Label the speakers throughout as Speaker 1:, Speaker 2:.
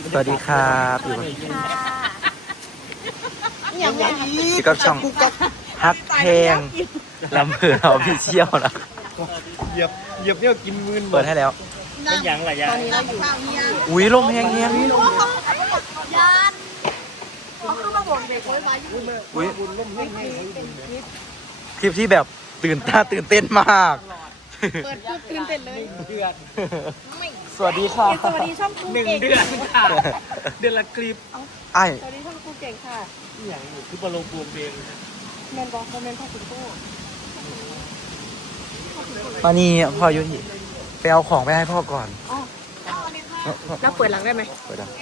Speaker 1: สวัสดีครับอยู่กับ
Speaker 2: อย่างนี้
Speaker 1: อยู่กับช่องฮักเพลงลำเพลินเราพี่เชี่ยวนะ
Speaker 3: เหยียบเนี่ยกินมือ
Speaker 1: เปิดให้แล้ว
Speaker 4: เป็นยังไรยา
Speaker 2: ตอนนี้เราอยู่
Speaker 1: อุ้ยลมแห้งแห้ง
Speaker 2: ยานเขาขึ้นมาบ่นเด็กไว้ไว้
Speaker 1: อุ้ยคลิปที่แบบตื่นตาตื่นเต้นมาก
Speaker 2: เปิดปุ๊บตื่นเต้นเลย
Speaker 4: เดือน
Speaker 1: สวัสดีค่ะ
Speaker 2: สวัสดีช่องครู
Speaker 4: หนึ่ง
Speaker 2: เก่ง
Speaker 4: เดือนค่ะเดือนละคลิป
Speaker 1: ไอ้
Speaker 2: สวัสดีช่องครูเก่งค่ะ
Speaker 4: อย่างคือบอลลูนบวมเอง
Speaker 2: แมนบอกแมนพ่อคุณตู้
Speaker 1: ตอนนี้พ่ออยู่ที่ไปเอาของไปให้พ่อก่อน
Speaker 2: แล้วเปิดหลังได้ไหม
Speaker 1: เปิดอ่ะ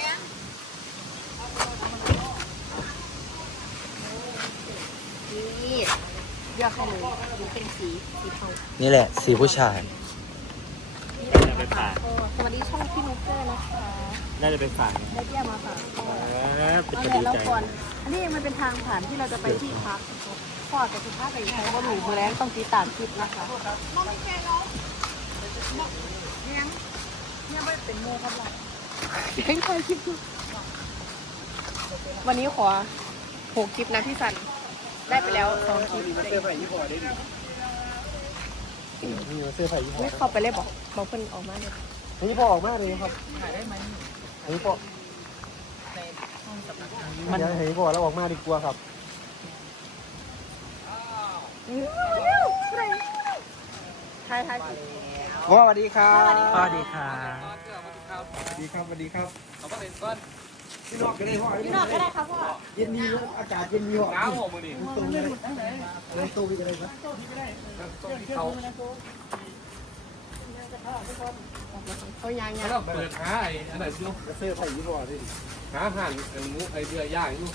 Speaker 2: นี่เลือกให้เลยมันเป็นสีทอง
Speaker 1: นี่แหละสีผู้ชาย
Speaker 4: น่าจะไปฝาก
Speaker 2: สวัสดีช่องพี่นุ๊กเกอร์นะคะ
Speaker 4: น่าจะไปฝาก
Speaker 2: ได้เยี่ยมมาฝากพ่อ
Speaker 4: เป็น
Speaker 2: เอา
Speaker 4: จะ
Speaker 2: แหละ
Speaker 4: ดี
Speaker 2: เรา
Speaker 4: ใจ
Speaker 2: ก่อนอันนี้มันเป็นทางผ่านที่เราจะไปที่พักพ่อกับคุณพ่อกับอีกใครก็หนูมือแรงต้องติดตามคลิปนะคะเนี่ยไม่เป็นโม่ครับเราเพ่งใครคลิปดูวันนี้ขอ6 คลิปนะพี่สันได้ไปแล้ว2 คลิป
Speaker 3: เสื้อผ้ายี่ห้อได้ดิมีเสื้อผ้ายี่ห้อ
Speaker 2: ไม่เข้าไปเลยบอกเพิ่นออกมาเลย
Speaker 3: อันนี้พอออกมากเลยครับอันนี้พอมันเห็นพอแล้วออกมาดีกว่าครับ
Speaker 2: ทาย
Speaker 3: สวัสดีครับ
Speaker 1: สวัสดีค่ะ
Speaker 3: สวัสดีครับสวัสดีครับพี่นอกก็ได้พ่อ
Speaker 2: พี่นอกก็ได้ครับพ่อ
Speaker 3: เย็นดีเลยอากาศเย็นดีพ่อ
Speaker 4: น้ำหกมือดิ
Speaker 3: ตรงเลยเลยตู้ไปเลยครับ
Speaker 2: เขายาง
Speaker 5: แล้วก็เปิดหาไอ้อันไหนซิลูก
Speaker 3: เสื้อผ้ายี่ห้อได้ดิ
Speaker 5: หาอาหารไอ้หมูไอ้เดือย่างอยู่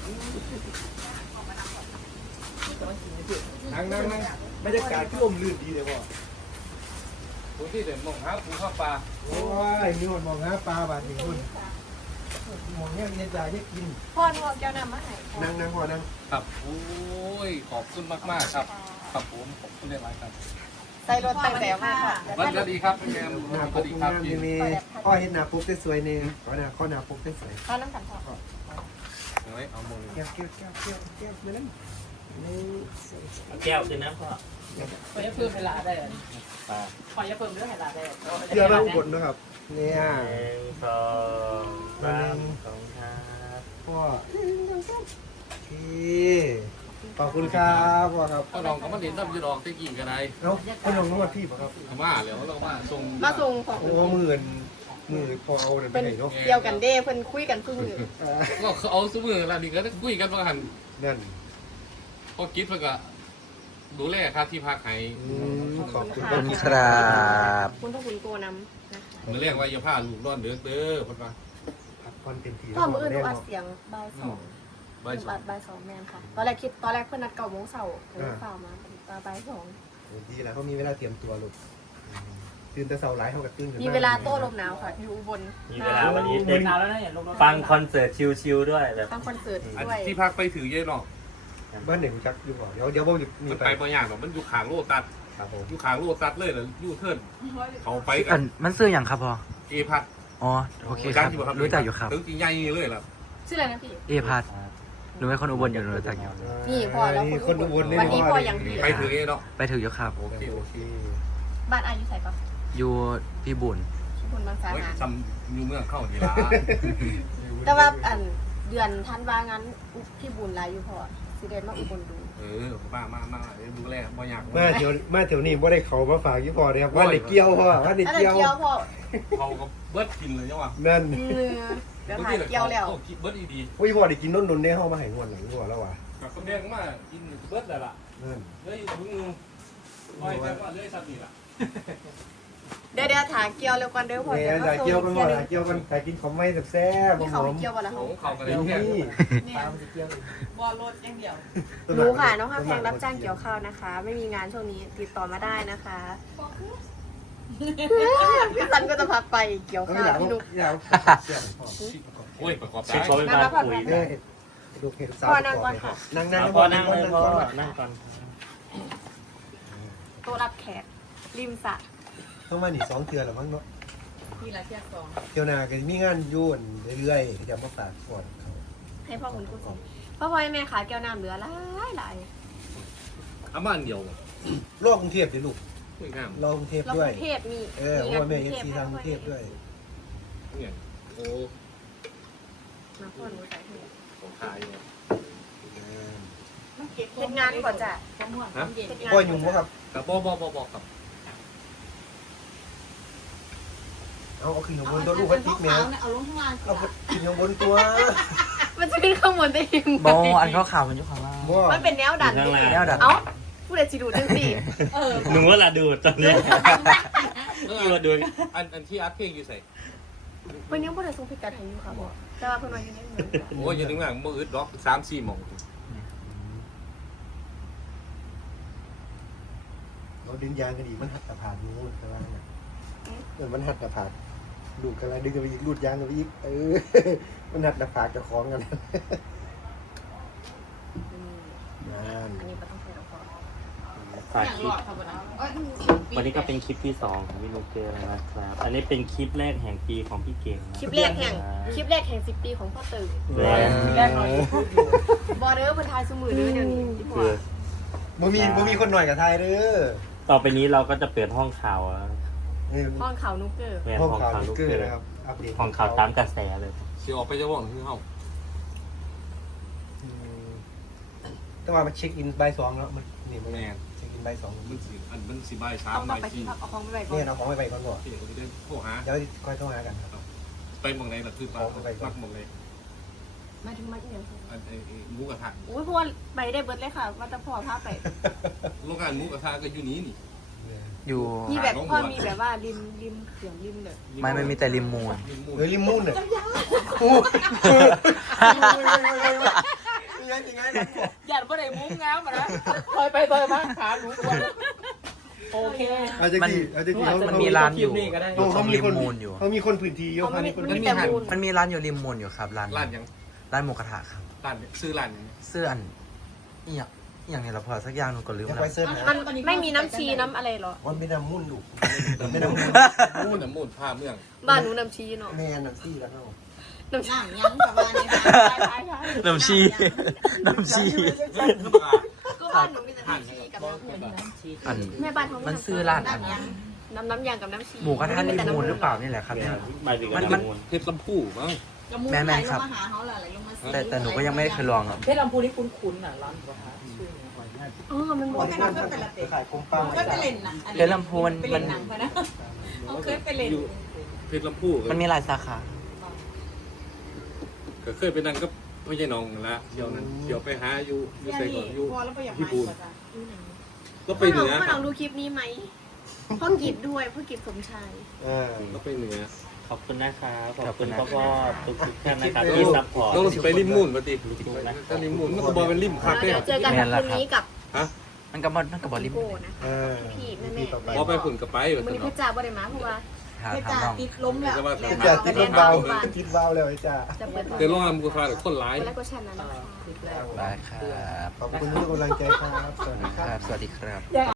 Speaker 5: นั่ง
Speaker 3: บรรยากาศที่ลมลื่นดีเลยพ่อ
Speaker 5: ปูที่เดี๋ยวมองหาปูข้าวปลา
Speaker 3: โอ้ยมีคนมองหาปลาบาดหนึ่งคนมองเนี่ยเย็นใจเนี่ยกิน
Speaker 2: พ่อหนูเอาแก้วน้ำมาให้
Speaker 3: นั่งพ่อนั่ง
Speaker 5: ครับโอ้ยขอบคุณมากๆครับครับผมขอบคุณหลายๆครับ
Speaker 2: ใส่รถตั้งแต่มาค่ะ
Speaker 5: สวัสดีครับแม่
Speaker 3: หน้า
Speaker 5: ส
Speaker 3: ป
Speaker 5: วั
Speaker 3: ก
Speaker 5: สดีค
Speaker 3: งา
Speaker 5: รับ
Speaker 3: ม
Speaker 5: พี่
Speaker 3: ยังมีข้อเห็นหน้าปุ๊บสวยๆเนี่ยข้อหน้าปุ๊บสวย
Speaker 2: ข้าน้ำสันทอ
Speaker 5: เฮ้ยเอามือ
Speaker 3: แก้วไม่นั่นนี่
Speaker 4: แก้วคือน้ำพ่อ
Speaker 6: พอจะเพิ่มเวลาได้
Speaker 4: ปลา
Speaker 6: พอจะเพิ่มเรื่องเวลาได้
Speaker 3: เดี๋ยวเราบนนะครับเนี่ย
Speaker 4: 1 2 3สองครับ
Speaker 3: พ่อขอบคุณครับพ่อครับ
Speaker 5: ก็ลองก็มาเรียนน้ำยูดองตะกี้กันได
Speaker 3: แล้วพ่อน้องนวดพี่ป่ะครับ
Speaker 5: มาแล้วเรามาส่ง
Speaker 2: มาส่งของ
Speaker 3: โอ้มือพอเอาเนี่ยไป
Speaker 2: เป็น
Speaker 3: ไหนเนาะ
Speaker 2: เดียวกันเด้เพิ่นคุยกันครึ่งมือ
Speaker 5: ก็เอาสมือแล้วนี่ก็คุยกันว่าหัน
Speaker 3: นั่น
Speaker 5: พอคิดเพื่อก็ดูแลค่าที่พักให้
Speaker 3: ขอบคุณ
Speaker 1: ขอบคุณครับ
Speaker 2: คุณพ่อคุณโกนำนะคะ
Speaker 5: มันเรียกว่าอย่าพลาดลูกร้อนเด้อเด้อพ่อมา
Speaker 3: พักผ่อนเต็มที่
Speaker 2: พ่อมืออื่นดูอัดเสียงบ่ายสอง
Speaker 5: ใบสอ
Speaker 2: อั
Speaker 5: ง
Speaker 2: ดบ่ายสองแมนค่ะ ตอนแรกเพิ่นนัด9 โมงเช้าเพิ่นฝ่ามาบ่ายสอง
Speaker 3: ดีแล้วเขามีเวลาเตรียมตัวลูกตื่นแต่เสาร์ไลฟ์เขากับตื่น
Speaker 2: มีเวลาโต้ลมหนาวค่ะอยู่อุบล
Speaker 4: มีเวลาวันนี้
Speaker 6: เดิ
Speaker 4: เด็
Speaker 6: น
Speaker 4: ก
Speaker 6: นานแล้วนะอย่าลง
Speaker 4: ฟังคอนเสิร์ตชิลๆด้วยแบบ
Speaker 2: ฟังคอนเสิร์ต
Speaker 5: อัน
Speaker 2: ด้วย
Speaker 5: ที่พักไปถือเยอะหรอก
Speaker 3: บ้านไหนรู้จักอยู่ก่อนเดี๋ยวบอกอยู่
Speaker 5: มั
Speaker 3: นี่
Speaker 5: น
Speaker 3: ไป
Speaker 5: ไปบางอย่างหรอกมันอยู่ขางโลตัด
Speaker 3: ครับผม
Speaker 5: อยู่ขางโลตัดเลยเหรออยู่เทิร์นเขาไปกั
Speaker 1: อั
Speaker 5: น
Speaker 1: นมันซื้ออย่างครับพ่อ
Speaker 5: เอพัด
Speaker 1: อ๋อโอเคครับรู้จักอยู่ครับ
Speaker 5: ถึงจริงใหญ่เลยล่ะ
Speaker 2: ชื่ออะไรนะพี่
Speaker 1: เอพัทหนูเป็นคนอุบลอยู่หนูรู้จักอยู่
Speaker 2: นี่พ่อแล้ว
Speaker 3: นี่คนอุบลเลย
Speaker 2: วันนี้พ่อยังดี
Speaker 5: ไปถือเอเนาะ
Speaker 1: ไปถึงอยู่ครับ
Speaker 5: โอเคโอเค
Speaker 2: บ้านอายุใส่ปะ
Speaker 1: อยู่พี่บุญ
Speaker 2: ที่บุญบางสา
Speaker 5: เฮ้ย
Speaker 2: หาร
Speaker 5: ทำอยู่เมืองเข้าดีละ
Speaker 2: แต่ว่าเดือนธันวางั้นพี่บุญไลฟ์อยู่พอสิเดนมาอุบลดู
Speaker 5: มาดูแลบ่อยาก
Speaker 3: มาเดี๋ยวนี้บ่ได้เขามาฝากยี่ปอเลยครับว่าเด็กเกี้ยวพ่อว่าเด็ก
Speaker 2: อะไร
Speaker 3: เกี้ยว
Speaker 2: เกี่ยวพ่อ
Speaker 5: เขาก็เบิร์ดกินเลยยังวะ
Speaker 3: นั่น
Speaker 2: เนื้อเดี๋ยวหายเกี่ยวแล้ว
Speaker 5: เบิร์ดดี
Speaker 3: วิพ่อได้กินนนได้เข้ามาให้งวดหลังหัวแล้วว่ะ
Speaker 5: กับคนแดงมากินเบิร์ดเลยล่ะ
Speaker 3: นั่น
Speaker 5: เลยถุงนึงอ้อยแต่ว่าเลยสัตว์นี่ล่ะ
Speaker 2: เดี๋ยวถาเกี่ยวแล้วก่อนเด้อพ่อ
Speaker 3: เนี่ยจ่ายเกี้ยวกันบ่ล่ะเกี้ยวกันใครกินของไม่แซ่บๆ
Speaker 2: นี่
Speaker 3: ห
Speaker 2: เขา
Speaker 3: อ
Speaker 2: ไม่
Speaker 3: ม
Speaker 2: เกี่ยวบ่ละ
Speaker 5: ข
Speaker 2: เขา
Speaker 5: องเขากัน
Speaker 3: ๆ
Speaker 5: เลยแค่
Speaker 3: นี่
Speaker 6: บอลรถอย่างเดียว
Speaker 2: รู้ค่ะน้องข้าวแพงรับจ้างเกี่ยวข้าวนะคะ ไม่มีงานช่วงนี้ติดต่อมาได้นะคะพี่สันก็จะพักไปเกี่ยว
Speaker 3: เอา
Speaker 2: ข้าว
Speaker 3: อยาก
Speaker 2: พี่นุ๊ก
Speaker 3: อยากเสียงพ่อ
Speaker 5: โอ้ยประกอบ
Speaker 4: ชิ
Speaker 5: ได้
Speaker 4: คเขาเป็นบ้านคุย
Speaker 3: เนี่ยดูเห็นสาวนั่ง
Speaker 4: พ่อนั่งเลยพ่อนั่งก่อน
Speaker 2: โต๊ะรับแขกริมสระ
Speaker 3: ต้องมาหนี2 เทือนหรือมั้งเนาะ
Speaker 6: ที่ละเที่ยงสอง
Speaker 3: เที่ยวหนาก็มีงานยุ่นเรื่อยๆจะมาฝากก่อนเขา
Speaker 2: ให้พ่อคุณกุศลพ่อพ่อให้แม่ขายแก้วน้ำเหลือหลาย
Speaker 5: อามาอันเดียวบ่
Speaker 3: รอบกรุงเทพดิลูก
Speaker 5: ไม่งาม
Speaker 3: รอบกรุงเทพ
Speaker 2: เรา
Speaker 3: ด้วย
Speaker 2: กรุงเทพมี
Speaker 3: เพราะว่าแม่เอฟซีทางกรุงเทพด้วย
Speaker 5: เนี่ยโอ้
Speaker 2: มาพ่อหนูใส่ให้
Speaker 5: ของขายเนี่ย
Speaker 2: เฮ็ดงานก่อนจ้ะ
Speaker 5: ฮะ
Speaker 2: เฮ็ดงาน
Speaker 3: ก้อยหนุ่มบ่ครับ
Speaker 5: กับบ่ครับ
Speaker 3: เอาขึ้นข้างบนตัวลูกให้ติ๊กแมว
Speaker 6: เอาลงข้างล่าง
Speaker 3: เอาขึ้นข้างบนตัว
Speaker 2: มันจะขึ้นข้างบนได้ยังไง
Speaker 1: บออันขาวๆมันอยู่ข้างล่าง
Speaker 3: บ่
Speaker 2: มันเป็นแนวดัน
Speaker 4: ข้างล่าง
Speaker 1: แนวดัน
Speaker 2: เอ้าผู้ใดสิดูจังสิ
Speaker 4: หนูว่าละดูตอนนี้ดูดู
Speaker 5: อันที่อัดเพลงอยู่ใส่
Speaker 2: เพิ่นยังบ่ได้ส่งพิกัดให้อยู่ค่ะบ่แต่ว่าเพิ่นว่าอยู่ในเมือง
Speaker 5: โอ้ยอย่าถึงว่าบ่อึดดอก3-4หม่อง
Speaker 3: เราดึงยางกันอีกมันหัดกระผาดนู้นกระลังเนี่ยเหมือนมันหัดกระผาดดูดกระลังดึงกันไปอีกรูดยางกันไปอีกมันหัดกระผาดจะคล้องกันนั่น
Speaker 2: อันนี้บ่ต้องใส่แล้วพอ
Speaker 4: ฝากคลิปวันนี้ก็เป็นคลิปที่2ของพี่นุ๊กเกอร์แล้วนะครับ อันนี้เป็นคลิปแรกแห่งปีของพี่เก่งนะ
Speaker 2: คลิปแรกแห่ง10 ปีของพ่อตึง
Speaker 4: แรง
Speaker 2: แรกหน่อยบ่เด้อเพิ่นทายซุมื้อเด้อเดี๋ยวนี้ที่พ่อ
Speaker 3: บ่มีคนหน่อยกับไทยเด้อ
Speaker 4: ต่อไปนี้เราก็จะเปิดห้องข่าวอะ
Speaker 3: นี่
Speaker 2: ห้องเขานุกเกอร์
Speaker 4: แม่
Speaker 3: ห้อง
Speaker 4: ห้อง
Speaker 3: ข่าว
Speaker 4: ข่าว
Speaker 3: ลู
Speaker 4: นุ๊
Speaker 3: ก
Speaker 4: ก
Speaker 3: เก
Speaker 4: เก
Speaker 3: อ
Speaker 4: อ
Speaker 3: ร์
Speaker 4: ร์
Speaker 3: นะครับอัปเดต
Speaker 4: ห้องข่าวตามกระแสเลย
Speaker 5: สิออกไปจะว่างคือเฮา
Speaker 3: แต่ว่ามาเช็คอินบ่ายสองแล้วมันนี่มัน
Speaker 5: แม่น
Speaker 3: เช็คอินบ่ายสอง
Speaker 5: มันสิบ่าย
Speaker 2: ต้อง
Speaker 5: 3บ่าย
Speaker 2: ไปที่พักเอาของไปไว้ก่อ
Speaker 3: เนี่ย
Speaker 2: น
Speaker 3: เอาของไปก่อนก่อน
Speaker 5: ที่เดี๋ยวก็จะโทรหา
Speaker 3: เดี๋ยวค่อยโทรหากันครับ
Speaker 5: ไปหม่องไหนล่ะคือมักหม่องไหน
Speaker 2: มาถึงมาที่ไหน
Speaker 5: อันหมูกระทะ
Speaker 2: อุ้ยพ่อไปได้เบิดเลยค่ะว่าแต่พ่อพาไป
Speaker 5: โรงงานหมูกระทะก็อยู่นี้นี่
Speaker 1: อยู่
Speaker 2: มีแบบพ่อมีแบบว่าริมเขื่อนริมเลย
Speaker 1: ไม่มีแต่ริมมูล
Speaker 3: ลิมมูนเนี่ยโอ้ยังไง
Speaker 6: อย่าบ่ได้มุ้งงามนะถอยไปถอยมาขาหนูอ้วนโอเค
Speaker 3: เอาจะกี่เขา
Speaker 1: มันมีร้านอยู่
Speaker 6: นี่ก็ได้
Speaker 1: อยู่ตรงริมมูลอยู่
Speaker 3: เขามีคนพื้นที่เยอะ
Speaker 2: เขา
Speaker 3: เขา
Speaker 2: ไม่
Speaker 3: มีคน
Speaker 2: มีแต่มูล
Speaker 1: มันมีร้านอยู่ริมมูลอยู่ครับร้าน
Speaker 5: ร้านยัง
Speaker 1: ร้านหมูกระทะครับ
Speaker 5: ร้านซื้อร้านยัง
Speaker 1: เสื้ออันอหย่างนี้เราพอสักอย่างหนึงก็ลืม
Speaker 3: ยัง
Speaker 1: แล้ว
Speaker 3: ไปเซิร์ชหา
Speaker 2: มันไม่มีน้ำชีน้ำอะไรหรอ
Speaker 3: มันเป็นน้ำมูนลูกเป็นน้ำมูน
Speaker 5: มูนน่ะมูนผ้าเมือง
Speaker 2: บ้านหนูน้ำชีเนาะ
Speaker 3: แม่น้ำซี่แล้วเขา
Speaker 2: น้ำชี
Speaker 6: น้ำยังประมาณนี้
Speaker 1: น้ำชีน้ำชี
Speaker 2: ก็บ้านหนูมีแต่น้ำชีกับน้ำมูล
Speaker 1: อัน
Speaker 2: แม่บ้านเขา
Speaker 1: มันซื้อร้านอัน
Speaker 2: น้ำยางกับน้ำชี
Speaker 1: หมูกระทะริมมูลหรือเปล่านี่แหละครับเนี่ย
Speaker 4: หมายถึง
Speaker 1: มัน
Speaker 4: มัน
Speaker 5: เพชรลำพูมั้ง
Speaker 1: แม่นครับ
Speaker 6: มาหาเขาแหละอะไรลงมา
Speaker 1: แต่หนูก็ยังไม่ได้เคยลองอ่ะ
Speaker 6: เพชรลำพูนี่คุ้นๆน่ะร้านกระทะชื่อ
Speaker 2: อ๋อมันบอก
Speaker 3: ขายคมปัง
Speaker 6: เคยไปเล่นนะ
Speaker 1: เพชรลำพูน
Speaker 6: ไป
Speaker 1: มั
Speaker 6: เล่
Speaker 1: น
Speaker 6: นหนังมานะเขาเคยไปเล่น
Speaker 5: เพชรลำพู
Speaker 1: มันมีหลายสาขา
Speaker 5: ก็เคยไปนั่งกับพ่อใหญ่น้องนั่นละเที่ยวนั้นเที่ยวไปหาอยู่ใส่ก่อนอยู่
Speaker 6: พอแล้วไปอย่าง
Speaker 5: พี่ปูน
Speaker 6: ไร
Speaker 5: ก็ไป
Speaker 2: พ่อ
Speaker 5: เหนือ
Speaker 2: ลองดูคลิปนี้ไหมพ่อกิจด้วยพ่อกิจสมชาย
Speaker 5: ก็ไปเหนือ
Speaker 4: ขอบคุณนะครับขอบคุณพ่อทุกท่านนะครับที่ซัพพอร์ต
Speaker 5: เราสิไปริมมูนปฏิถ้าริมมูนมันก็บอกเป็นริมคักเด้
Speaker 2: เดี๋ยวเจอกันคืนนี้กับ
Speaker 5: ฮะ
Speaker 1: มันก็บ่ริม
Speaker 2: โก้นะพี่แม่แม่
Speaker 5: พอไปฝุ่นกับไป
Speaker 2: มันนี่เพชรจ่าบ่ได้มาเพราะว่า
Speaker 1: หา
Speaker 6: เพชร
Speaker 1: ทาง
Speaker 6: จ่า
Speaker 1: น้อง
Speaker 6: ติดล้มแล้ว
Speaker 3: จะติดรถเบาติดเบาเลยจ้า
Speaker 2: จะเปิด
Speaker 5: เดี๋ยวลองทำกูฟ้าคนร้าย
Speaker 2: แล้วก็ชันนั้นนะคะ
Speaker 1: ได้ครับ
Speaker 3: ขอบคุณทุกกำลังใจครับสวัสดีครับ
Speaker 1: ครับ สวัสดีครับ